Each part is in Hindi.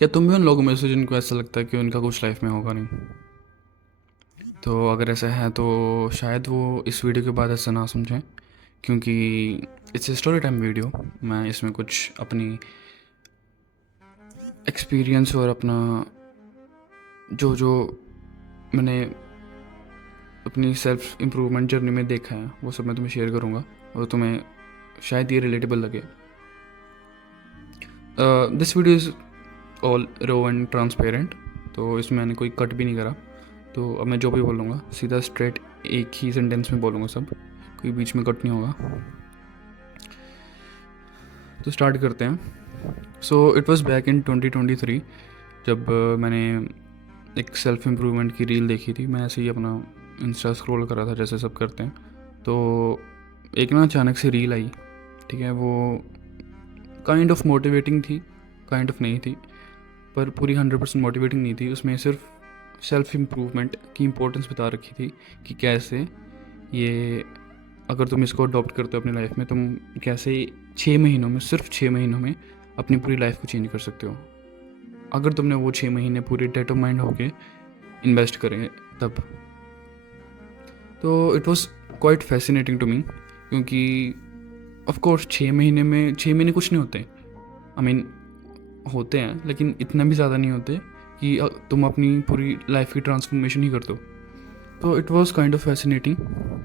क्या तुम भी उन लोगों में से जिनको ऐसा लगता है कि उनका कुछ लाइफ में होगा नहीं? तो अगर ऐसा है तो शायद वो इस वीडियो के बाद ऐसा ना समझें, क्योंकि it's a story time video. मैं इसमें कुछ अपनी एक्सपीरियंस और अपना जो जो मैंने अपनी सेल्फ इम्प्रूवमेंट जर्नी में देखा है वो सब मैं तुम्हें शेयर करूँगा, और तुम्हें शायद ये रिलेटेबल लगे। This video is all raw and transparent, तो इसमें मैंने कोई कट भी नहीं करा। तो अब मैं जो भी बोलूँगा सीधा स्ट्रेट एक ही सेंटेंस में बोलूँगा, सब कोई बीच में कट नहीं होगा। तो स्टार्ट करते हैं। So it was back in 2023 जब मैंने एक सेल्फ इम्प्रूवमेंट की रील देखी थी। मैं ऐसे ही अपना इंस्टा स्क्रॉल कर रहा था जैसे सब करते हैं, तो एक ना अचानक से रील आई। ठीक है, वो काइंड ऑफ मोटिवेटिंग थी, काइंड ऑफ नहीं थी, पर पूरी 100% मोटिवेटिंग नहीं थी। उसमें सिर्फ सेल्फ इम्प्रूवमेंट की इम्पोर्टेंस बता रखी थी कि कैसे ये, अगर तुम इसको अडॉप्ट करते हो अपनी लाइफ में, तुम कैसे 6 महीनों में, सिर्फ 6 महीनों में अपनी पूरी लाइफ को चेंज कर सकते हो, अगर तुमने वो 6 महीने पूरे डिटरमाइंड होके इन्वेस्ट करें तब। तो it was quite fascinating to me, क्योंकि ऑफ कोर्स 6 महीने कुछ नहीं होते। आई मीन होते हैं, लेकिन इतना भी ज़्यादा नहीं होते कि तुम अपनी पूरी लाइफ की ट्रांसफॉर्मेशन ही कर दो। तो it was kind of fascinating.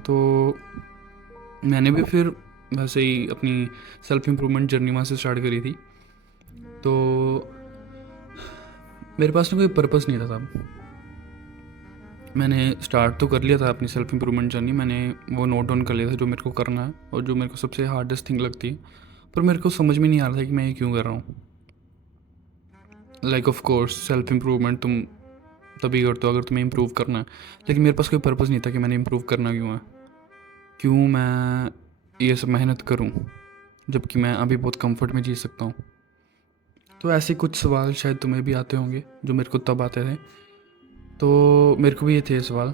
तो मैंने भी फिर वैसे ही अपनी सेल्फ इम्प्रूवमेंट जर्नी वहाँ से स्टार्ट करी थी। तो मेरे पास ना कोई पर्पस नहीं था तब। मैंने स्टार्ट तो कर लिया था अपनी सेल्फ इम्प्रूवमेंट जर्नी, मैंने वो नोट डाउन कर लिया था जो मेरे को करना है और जो मेरे को सबसे हार्डेस्ट थिंग लगती है, पर मेरे को समझ में नहीं आ रहा था कि मैं ये क्यों कर रहा हूँ। Like of course self improvement तुम तभी करते हो अगर तुम्हें इम्प्रूव करना है, लेकिन मेरे पास कोई पर्पस नहीं था कि मैंने इम्प्रूव करना क्यों है, क्यों मैं ये सब मेहनत करूँ जबकि मैं अभी बहुत कंफर्ट में जी सकता हूँ। तो ऐसे कुछ सवाल शायद तुम्हें भी आते होंगे जो मेरे को तब आते थे। तो मेरे को भी ये थे सवाल।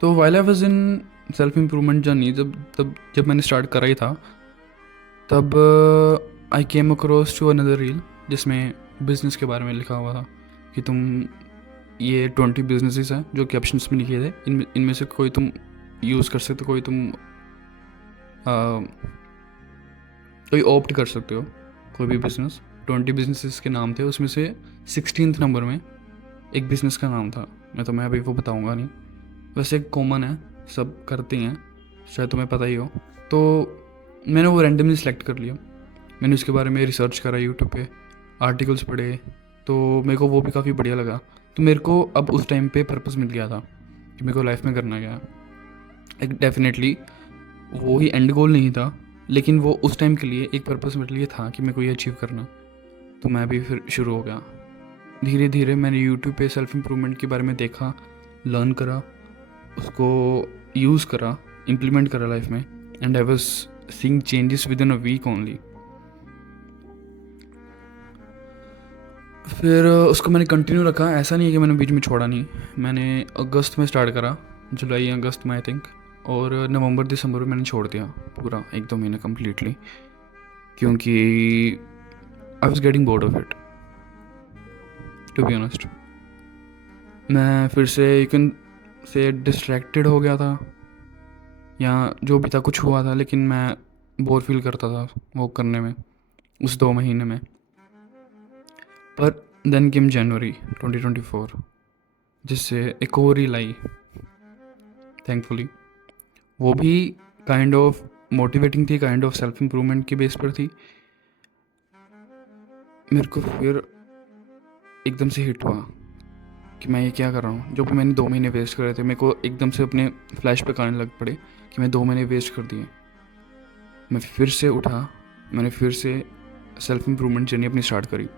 तो while I was in self improvement journey, जब मैंने स्टार्ट करा ही था, तब I came across to another reel जिसमें बिज़नेस के बारे में लिखा हुआ था कि तुम ये 20 बिजनेसेस हैं जो कैप्शंस में लिखे थे, इनमें से कोई तुम यूज़ कर सकते हो, कोई ऑप्ट कर सकते हो, कोई भी बिज़नेस। 20 बिजनेसेस के नाम थे, उसमें से 16th नंबर में एक बिज़नेस का नाम था। मैं तुम्हें अभी वो बताऊंगा नहीं, वैसे कॉमन है, सब करते हैं, शायद तुम्हें पता ही हो। तो मैंने वो रैंडमली सेलेक्ट कर लिया। मैंने उसके बारे में रिसर्च करा, यूट्यूब पे आर्टिकल्स पढ़े, तो मेरे को वो भी काफ़ी बढ़िया लगा। तो मेरे को अब उस टाइम पे पर्पस मिल गया था कि मेरे को लाइफ में करना क्या है। एक डेफिनेटली वो ही एंड गोल नहीं था, लेकिन वो उस टाइम के लिए एक पर्पस मेरे लिए था कि मेरे को ये अचीव करना। तो मैं भी फिर शुरू हो गया। धीरे धीरे मैंने यूट्यूब पे सेल्फ इम्प्रूवमेंट के बारे में देखा, लर्न करा, उसको यूज़ करा, इम्प्लीमेंट करा लाइफ में, and I was seeing changes within a week only. फिर उसको मैंने कंटिन्यू रखा, ऐसा नहीं है कि मैंने बीच में छोड़ा नहीं। मैंने अगस्त में स्टार्ट करा, जुलाई अगस्त में आई थिंक, और नवंबर दिसंबर में मैंने छोड़ दिया पूरा 1-2 महीने कम्प्लीटली, क्योंकि I was getting bored of it to be honest. मैं फिर से से डिस्ट्रैक्टेड हो गया था, या जो भी था कुछ हुआ था, लेकिन मैं बोर फील करता था वो करने में उस 2 महीने में। पर देन केम जनवरी 2024, जिससे एक और रील आई थैंकफुली। वो भी काइंड ऑफ मोटिवेटिंग थी, काइंड ऑफ सेल्फ इम्प्रूवमेंट के बेस पर थी। मेरे को फिर एकदम से हिट हुआ कि मैं ये क्या कर रहा हूँ। जो भी मैंने 2 महीने वेस्ट करे थे, मेरे को एकदम से अपने फ्लैश पे आने लग पड़े कि मैं 2 महीने वेस्ट कर दिए। मैं फिर से उठा, मैंने फिर से सेल्फ इम्प्रूवमेंट जर्नी अपनी स्टार्ट करी।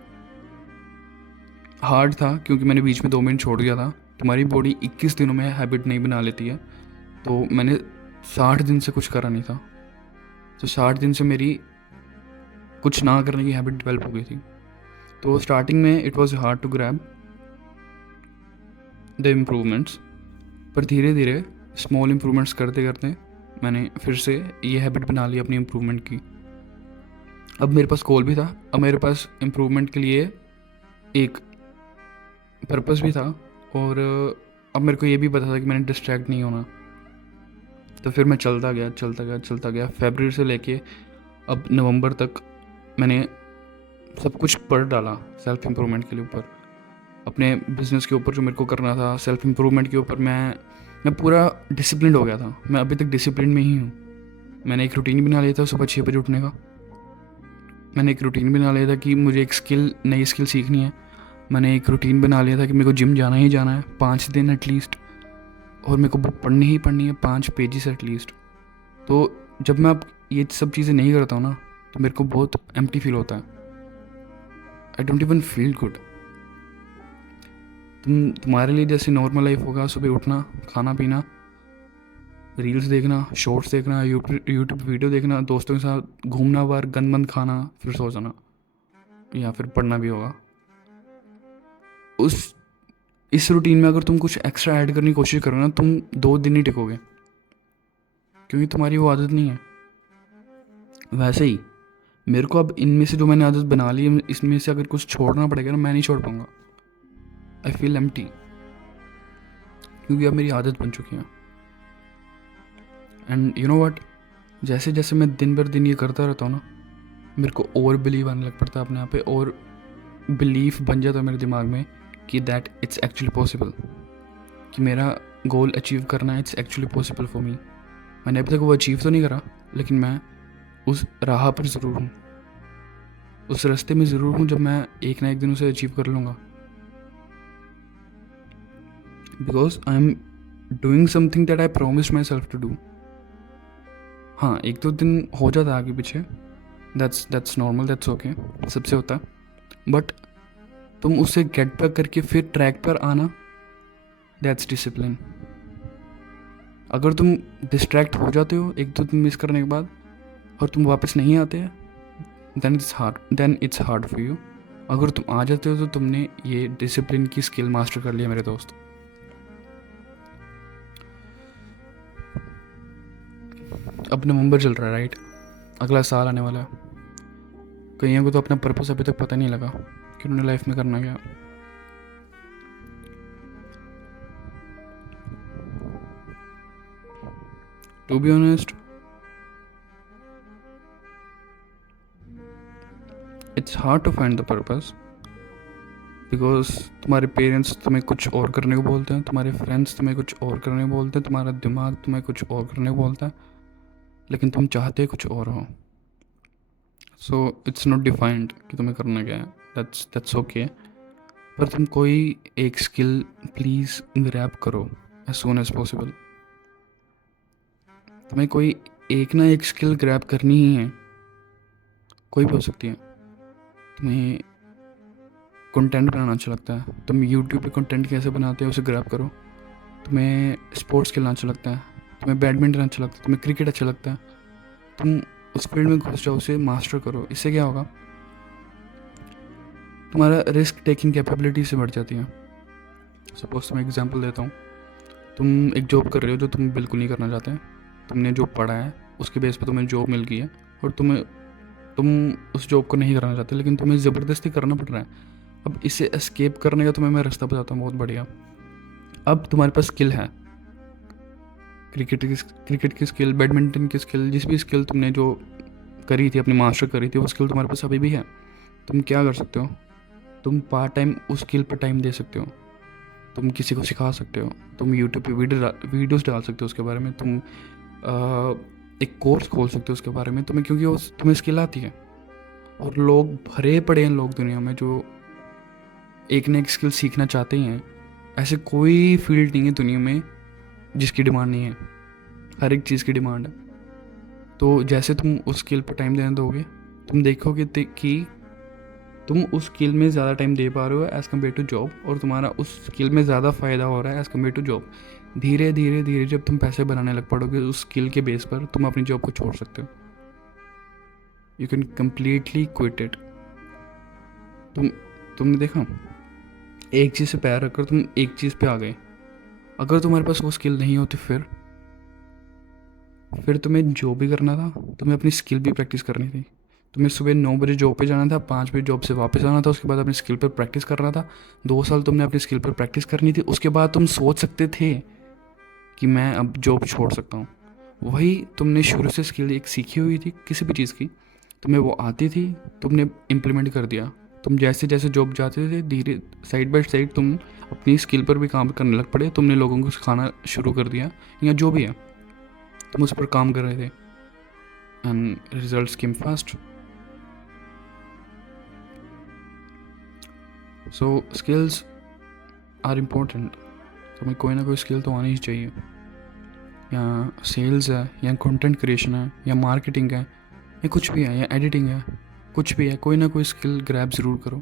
हार्ड था क्योंकि मैंने बीच में 2 महीने छोड़ दिया था। तुम्हारी बॉडी 21 दिनों में हैबिट नहीं बना लेती है, तो मैंने 60 दिन से कुछ करा नहीं था। तो 60 दिन से मेरी कुछ ना करने की हैबिट डेवलप हो गई थी। तो स्टार्टिंग में it was hard to grab the improvements, पर धीरे धीरे स्मॉल इम्प्रूवमेंट्स करते करते मैंने फिर से ये हैबिट बना ली अपनी इम्प्रूवमेंट की। अब मेरे पास गोल भी था, अब मेरे पास इम्प्रूवमेंट के लिए एक पर्पस भी था, और अब मेरे को ये भी पता था कि मैंने डिस्ट्रैक्ट नहीं होना। तो फिर मैं चलता गया चलता गया चलता गया। फरवरी से लेके अब नवंबर तक मैंने सब कुछ पढ़ डाला सेल्फ इम्प्रूवमेंट के लिए ऊपर, अपने बिजनेस के ऊपर जो मेरे को करना था, सेल्फ इम्प्रूवमेंट के ऊपर मैं पूरा डिसिप्लिन हो गया था। मैं अभी तक डिसिप्लिन में ही हूँ। मैंने एक रूटीन बना लिया था सुबह 6 बजे उठने का। मैंने एक रूटीन बना लिया था कि मुझे एक नई स्किल सीखनी है। मैंने एक रूटीन बना लिया था कि मेरे को जिम जाना ही जाना है 5 दिन एटलीस्ट, और मेरे को बुक पढ़नी ही पढ़नी है 5 पेजेस एटलीस्ट। तो जब मैं अब ये सब चीज़ें नहीं करता हूँ ना, तो मेरे को बहुत एम्प्टी फील होता है। I don't even feel good. तुम्हारे लिए जैसे नॉर्मल लाइफ होगा, सुबह उठना, खाना पीना, रील्स देखना, शॉर्ट्स देखना, यूट्यूब वीडियो देखना, दोस्तों के साथ घूमना, बाहर गंद मंद खाना, फिर सो जाना, या फिर पढ़ना भी होगा। इस रूटीन में अगर तुम कुछ एक्स्ट्रा ऐड करने की कोशिश करो ना, तुम 2 दिन ही टिकोगे, क्योंकि तुम्हारी वो आदत नहीं है। वैसे ही मेरे को अब इनमें से जो मैंने आदत बना ली है, इसमें से अगर कुछ छोड़ना पड़ेगा ना, मैं नहीं छोड़ पाऊंगा। आई फील एम्प्टी, क्योंकि अब मेरी आदत बन चुकी है। एंड यू नो व्हाट, जैसे जैसे मैं दिन भर दिन ये करता रहता हूँ ना, मेरे को और बिलीव आने लग पड़ता है अपने आप पे, और बिलीफ बन जाता है मेरे दिमाग में कि दैट इट्स एक्चुअली पॉसिबल, कि मेरा गोल अचीव करना है, it's actually possible for me. मैंने अभी तक वो अचीव तो नहीं करा, लेकिन मैं उस राह पर ज़रूर हूँ, उस रास्ते में ज़रूर हूँ, जब मैं एक ना एक दिन उसे अचीव कर लूँगा। Because I am doing something that I promised myself to do. हाँ, 1-2 दिन हो जाता है आगे पीछे, दैट्स नॉर्मल, दैट्स ओके, सबसे होता है। बट तुम उससे गेट बैक करके फिर ट्रैक पर आना, दैट्स डिसिप्लिन। अगर तुम डिस्ट्रैक्ट हो जाते हो 1-2 दिन मिस करने के बाद, और तुम वापस नहीं आते, then it's hard for you. अगर तुम आ जाते हो तो तुमने ये डिसिप्लिन की स्किल मास्टर कर लिया मेरे दोस्त। अब नवंबर चल रहा है, राइट? अगला साल आने वाला है। कईयों को तो अपना पर्पस अभी तक पता नहीं लगा कि उन्होंने लाइफ में करना क्या। To be honest, it's hard to find the purpose, because तुम्हारे पेरेंट्स तुम्हें कुछ और करने को बोलते हैं, तुम्हारे फ्रेंड्स तुम्हें कुछ और करने को बोलते हैं, तुम्हारा दिमाग तुम्हें कुछ और करने को बोलता है, लेकिन तुम चाहते कुछ और हो। सो इट्स नॉट डिफाइंड कि तुम्हें करना क्या है, दैट्स ओके। पर तुम कोई एक स्किल प्लीज़ ग्रैब करो एज सून एज पॉसिबल। तुम्हें कोई एक ना एक स्किल ग्रैब करनी ही है, कोई भी हो सकती है। तुम्हें कंटेंट बनाना अच्छा लगता है, तुम यूट्यूब पे कंटेंट कैसे बनाते हो उसे ग्रैब करो। तुम्हें स्पोर्ट्स खेलना अच्छा लगता है, तुम्हें बैडमिंटन अच्छा लगता है, तुम्हें क्रिकेट अच्छा लगता है, तुम उस फील्ड में घुस जाओ, उसे मास्टर करो। इससे क्या होगा, तुम्हारा रिस्क टेकिंग कैपेबिलिटी से बढ़ जाती है। सपोज मैं एग्जांपल देता हूँ, तुम एक जॉब कर रहे हो जो तुम बिल्कुल नहीं करना चाहते, तुमने जो पढ़ा है उसके बेस पर तुम्हें जॉब मिल गई है, और तुम उस जॉब को नहीं करना चाहते, लेकिन तुम्हें ज़बरदस्ती करना पड़ रहा है। अब इसे एस्केप करने का तुम्हें मैं रास्ता बताता हूँ, बहुत बढ़िया। अब तुम्हारे पास स्किल है, क्रिकेट की स्किल, बैडमिंटन की स्किल, जिस भी स्किल तुमने जो करी थी, अपनी मास्टर करी थी, वो स्किल तुम्हारे पास अभी भी है। तुम क्या कर सकते हो, तुम पार्ट टाइम उस स्किल पर टाइम दे सकते हो, तुम किसी को सिखा सकते हो, तुम यूट्यूब पे वीडियोस डाल सकते हो उसके बारे में, तुम एक कोर्स खोल सकते हो उसके बारे में, तुम्हें, क्योंकि वो तुम्हें स्किल आती है। और लोग भरे पड़े हैं, लोग दुनिया में जो एक ना एक स्किल सीखना चाहते ही हैं। ऐसे कोई फील्ड नहीं है दुनिया में जिसकी डिमांड नहीं है, हर एक चीज़ की डिमांड है। तो जैसे तुम उस स्किल पर टाइम देने दोगे, तुम देखोगे कि तुम उस स्किल में ज़्यादा टाइम दे पा रहे हो एज़ कम्पेयर टू जॉब, और तुम्हारा उस स्किल में ज़्यादा फ़ायदा हो रहा है एज़ कम्पेयर टू जॉब। धीरे धीरे धीरे जब तुम पैसे बनाने लग पड़ोगे उस स्किल के बेस पर, तुम अपनी जॉब को छोड़ सकते हो। You can completely quit it. तुमने देखा, एक चीज़ से पैर रखकर तुम एक चीज़ पे आ गए। अगर तुम्हारे पास वो स्किल नहीं होती, फिर तुम्हें जो भी करना था, तुम्हें अपनी स्किल भी प्रैक्टिस करनी थी। तुम्हें सुबह 9 बजे जॉब पे जाना था, 5 बजे जॉब से वापस आना था, उसके बाद अपनी स्किल पर प्रैक्टिस करना था। 2 साल तुमने अपनी स्किल पर प्रैक्टिस करनी थी, उसके बाद तुम सोच सकते थे कि मैं अब जॉब छोड़ सकता हूँ। वही तुमने शुरू से स्किल एक सीखी हुई थी किसी भी चीज़ की, तुम्हें वो आती थी, तुमने इम्प्लीमेंट कर दिया। तुम जैसे जैसे जॉब जाते थे धीरे साइड बाय साइड तुम अपनी स्किल पर भी काम करने लग पड़े, तुमने लोगों को सिखाना शुरू कर दिया, या जो भी है तुम उस पर काम कर रहे थे, and results came fast. So skills are important. तुम्हें कोई ना कोई स्किल तो आनी ही चाहिए, या सेल्स है, या कंटेंट क्रिएशन है, या मार्केटिंग है, या कुछ भी है, या एडिटिंग है, कुछ भी है, कोई ना कोई स्किल ग्रैब ज़रूर करो।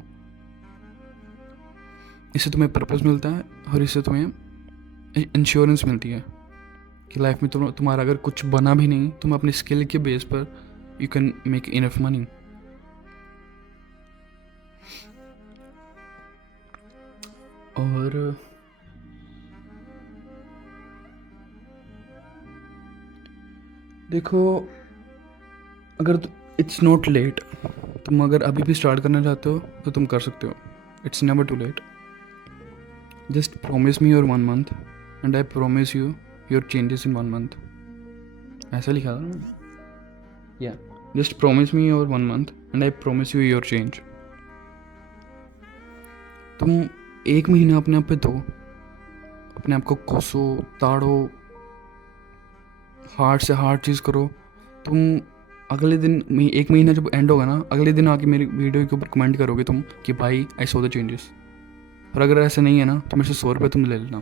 इससे तुम्हें पर्पस मिलता है और इससे तुम्हें इंश्योरेंस मिलती है कि लाइफ में तुम्हारा अगर कुछ बना भी नहीं, तुम अपनी स्किल के बेस पर you can make enough money. और देखो, अगर इट्स नॉट लेट, तुम अगर अभी भी स्टार्ट करना चाहते हो तो तुम कर सकते हो। It's never too late. Just promise me your 1 month and I promise you your changes in 1 month. ऐसा लिखा था ना, या just promise me your 1 month and I promise you your change. तुम 1 महीना अपने आप पे दो, अपने आप को कोसो, ताड़ो, हार्ड से हार्ड चीज़ करो। तुम अगले दिन 1 महीना जब एंड होगा ना, अगले दिन आके मेरी वीडियो के ऊपर कमेंट करोगे तुम कि भाई आई सॉ द चेंजेस। और अगर ऐसा नहीं है ना तो मेरे से 100 रुपये तुम ले लेना।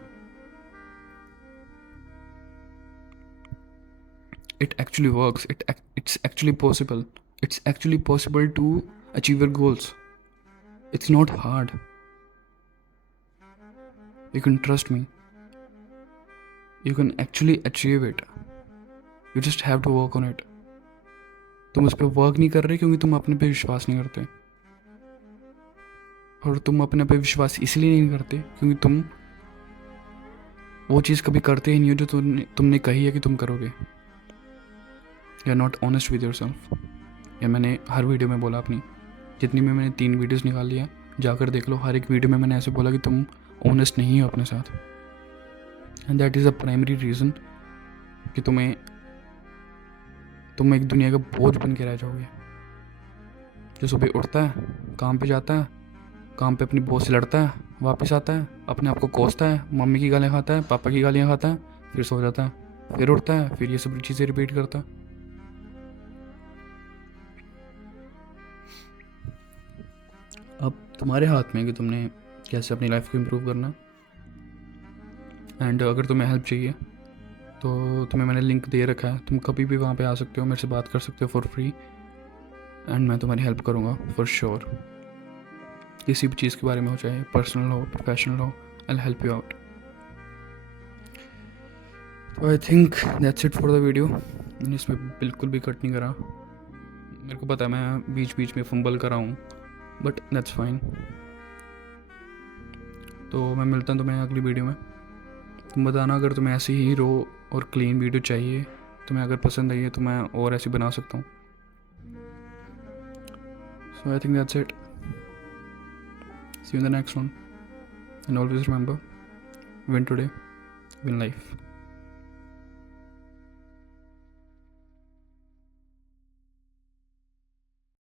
It actually works, it's actually possible, it's actually possible to achieve your goals. It's not hard, you can trust me, you can actually achieve it, you just have to work on it. तुम उस पर वर्क नहीं कर रहे क्योंकि तुम अपने पे विश्वास नहीं करते, और तुम अपने पे विश्वास इसलिए नहीं करते क्योंकि तुम वो चीज़ कभी करते ही नहीं हो जो तुमने कही है कि तुम करोगे। You are not honest with yourself. या मैंने हर वीडियो में बोला, अपनी जितनी में मैंने 3 वीडियोस निकाल लिया, जाकर देख लो, हर एक वीडियो में मैंने ऐसे बोला कि तुम ऑनेस्ट नहीं हो अपने साथ। And that is a primary reason कि तुम एक दुनिया का बोझ बन के रह जाओगे, जो सुबह उठता है, काम पे जाता है, काम पे अपनी बॉस से लड़ता है, वापस आता है, अपने आप को कोसता है, मम्मी की गालियाँ खाता है, पापा की गालियाँ खाता है, फिर सो जाता है, फिर उठता है, फिर ये सब चीज़ें रिपीट करता है। अब तुम्हारे हाथ में है कि तुमने कैसे अपनी लाइफ को इम्प्रूव करना। एंड अगर तुम्हें हेल्प चाहिए तो तुम्हें मैंने लिंक दे रखा है, तुम कभी भी वहाँ पे आ सकते हो, मेरे से बात कर सकते हो फॉर फ्री, एंड मैं तुम्हारी हेल्प करूँगा फॉर श्योर। किसी भी चीज़ के बारे में हो, चाहे पर्सनल हो, प्रोफेशनल हो, आई हेल्प यू आउट। तो I think that's it for the video. मैंने इसमें बिल्कुल भी कट नहीं करा, मेरे को पता है मैं बीच बीच में फंबल कर रहा हूँ, बट दैट्स फाइन। तो मैं मिलता हूँ तुम्हें अगली वीडियो में। तुम बताना अगर तुम्हें ऐसी ही रो और क्लीन वीडियो चाहिए, तुम्हें अगर पसंद आई है तो मैं और ऐसी बना सकता हूँ। So I think that's it. See you in the next one, and always remember, win today, win life.